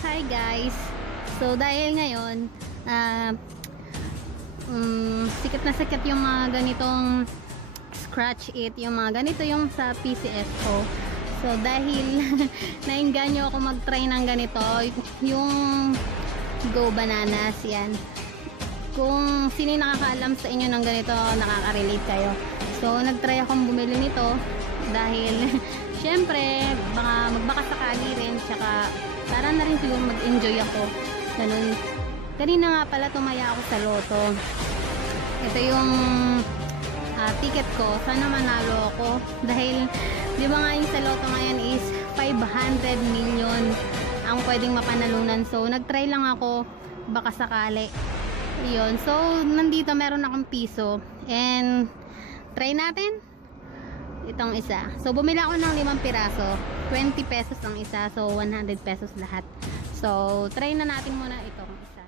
Hi guys! So dahil ngayon sikat na sikat yung mga ganitong scratch it, yung mga ganito yung sa PCS ko. So dahil nainganyo ako mag-try ng ganito, yung Go Bananas, yan. Kung sino yung nakakaalam sa inyo ng ganito, nakaka-relate kayo. So nag-try akong bumili nito dahil syempre baka magbaka sakali rin, tsaka para na rin siguro mag-enjoy ako. Ganun. Kanina nga pala tumaya ako sa loto. Ito yung ticket ko. Sana manalo ako. Dahil, di ba nga yung sa loto ngayon is 500 million ang pwedeng mapanalunan. So, nag-try lang ako. Baka sakali. Yun. So, nandito meron akong piso. And, try natin. Itong isa. So, bumili ako ng 5 piraso. 20 pesos ang isa. So, 100 pesos lahat. So, try na natin muna itong isa.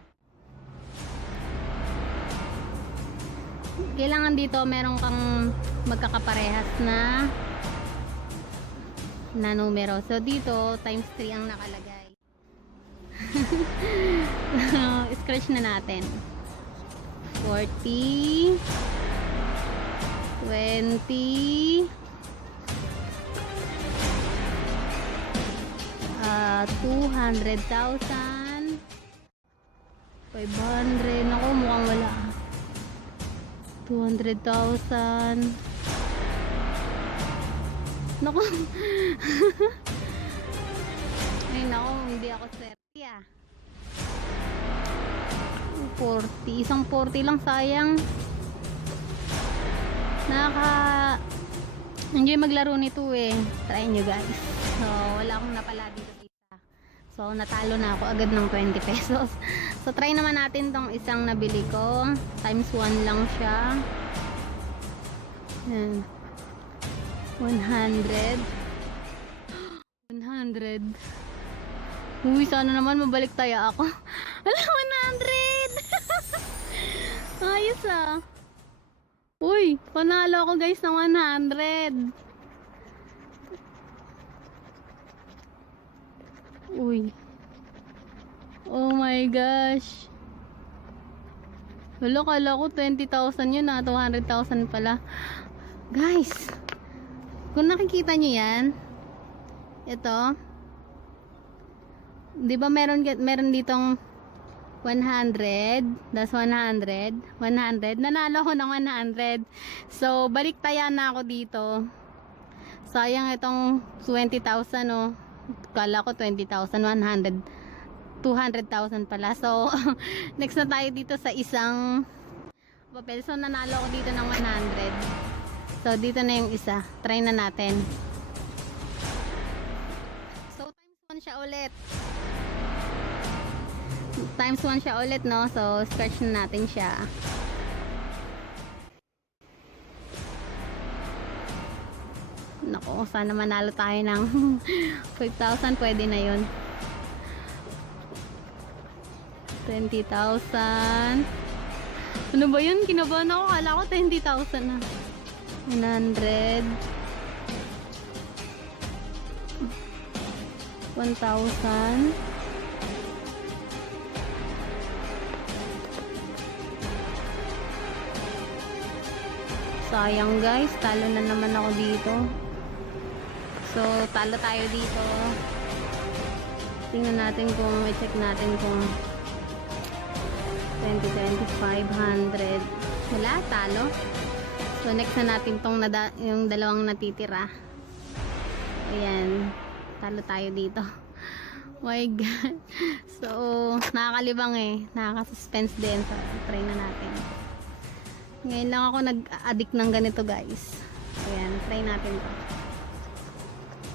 Kailangan dito meron kang magkakaparehas na numero. So, dito, times 3 ang nakalagay. Scratch na natin. 40 20 200,000 500. Naku, mukhang wala. 200,000. Naku. Ay, naku, hindi ako swerte ah. 40. Isang 40 lang, sayang. Enjoy maglaro nito eh. Try nyo guys. So, wala akong napala dito. So, natalo na ako agad ng 20 pesos. So, try naman natin tong isang nabili ko. Times 1 lang siya. Yan. 100. 100. Uy, sana naman mabalik tayo ako. Wala, 100! Ayos ah. Uy, panalo ako guys ng 100. Uy. Oh my gosh. Wala, kala ko 20,000 yun na. 200,000 pala. Guys, kung nakikita nyo yan, ito, di ba meron ditong 100, that's 100, 100, nanalo ko ng 100. So, balik taya na ako dito. Sayang itong 20,000 oh. Kala ko 20,000, 100, 200,000 pala. So, next na tayo dito sa isang papel. So, nanalo ako dito ng 100. So, dito na yung isa. Try na natin. So, times 1 siya ulit. Times 1 siya ulit, no? So, scratch na natin siya. Nako, sana manalo tayo ng 5,000. Pwede na yun. 20,000. Ano ba yun? Kinabahan ako. Kala ko 20,000 na. 100. 1,000. Sayang guys. Talo na naman ako dito. So, talo tayo dito. Tingnan natin kung, i-check natin kung 20, 500. Wala, talo. So, next na natin tong yung dalawang natitira. Ayan. Talo tayo dito. Oh my God. So, nakakalibang eh. Nakaka-suspense din. So, try na natin. Ngayon lang ako nag-addict ng ganito guys. Ayan, try natin to.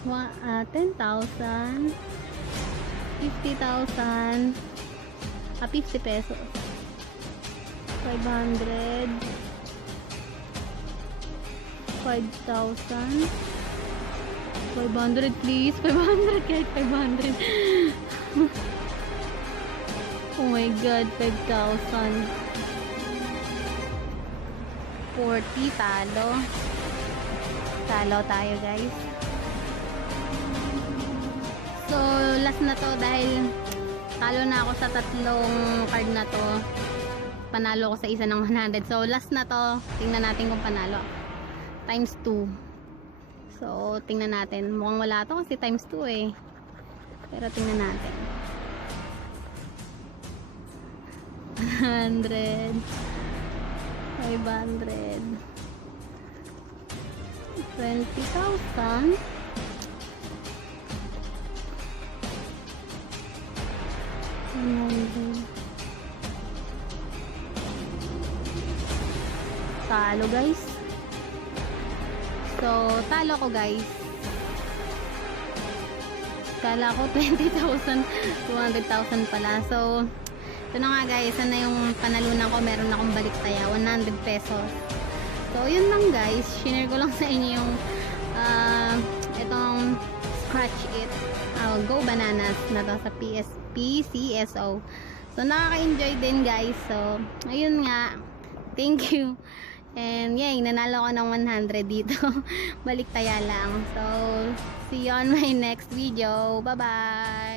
10,000 50,000 50 pesos 500 5,000 500 please 500 kahit 500 oh my god 5,000 40 talo Talo tayo guys. So last na to dahil talo na ako sa tatlong card na to. Panalo ko sa isa ng 100. So last na to. Tingnan natin kung panalo. Times 2. So tingnan natin. Mukhang wala to kasi times 2 eh. Pero tingnan natin. 100, 500, 20,000. Talo guys. So talo ko guys. Kala ko 20,000, 200,000 pala. So ito na nga guys, ano yung panalunan ko, meron akong baliktaya, 100 pesos. So yun lang guys, share ko lang sa inyo yung itong scratch it, go bananas na to sa PCSO. So nakaka-enjoy din guys. So ayun nga, thank you. And yay, nanalo ko ng 100 dito. Baliktaya lang. So see you on my next video. Bye bye.